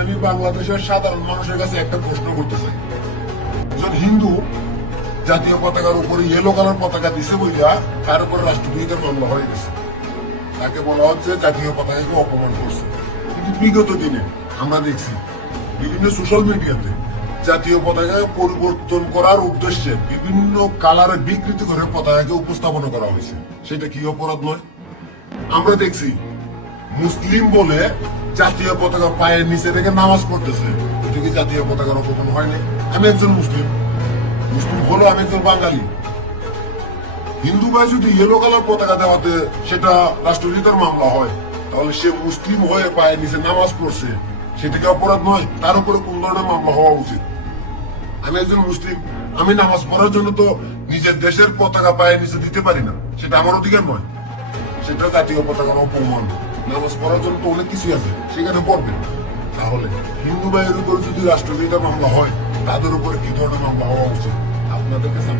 আমি বাংলাদেশের সাধারণ মানুষের কাছে একটা প্রশ্ন করতে চাই। একজন হিন্দু জাতীয় পতাকার উপরে ইয়েলো কালার পতাকা দিছে বইয়া তার উপরে রাষ্ট্রদ্রোহিতার মামলা হয়ে গেছে। তাকে বলা হচ্ছে জাতীয় পতাকাকে অপমান করছে। কিন্তু বিগত দিনে আমরা দেখছি বিভিন্ন সোশ্যাল মিডিয়াতে জাতীয় পতাকা পরিবর্তন করার উদ্দেশ্যে বিভিন্ন কালারে বিকৃতি করে পতাকাকে উপস্থাপন করা হয়েছে। সেটা কি অপরাধ নয়? আমরা দেখছি মুসলিম বলে জাতীয় পতাকা পায়ের নিচে রেখে নামাজ পড়তেছে, এটা কি জাতীয় পতাকার অপমান হয়নি? আমি একজন মুসলিম হলো, আমি একজন বাঙালি। হিন্দু ভাই যদি ইয়েলো কালার পতাকা দেওয়াতে সেটা রাষ্ট্রদ্রোহিতার মামলা হয়, তাহলে সে মুসলিম হয়ে পায়ের নিচে নামাজ পড়ছে, সেটা কি অপরাধ নয়? তার উপরে কোন ধরনের মামলা হওয়া উচিত? আমি একজন মুসলিম, আমি নামাজ পড়ার জন্য তো নিজের দেশের পতাকা পায়ের নিচে দিতে পারি না, সেটা আমার অধিকার নয়? সেটা জাতীয় পতাকার অপমান। নামাজ পড়ার জন্য তো অনেক কিছু আছে, সেখানে পড়বে। তাহলে হিন্দু ভাইয়ের উপর যদি রাষ্ট্রদ্রোহিতার মামলা হয়, তাদের উপরে কি ধরনের মামলা হওয়া উচিত আপনাদের কাছে?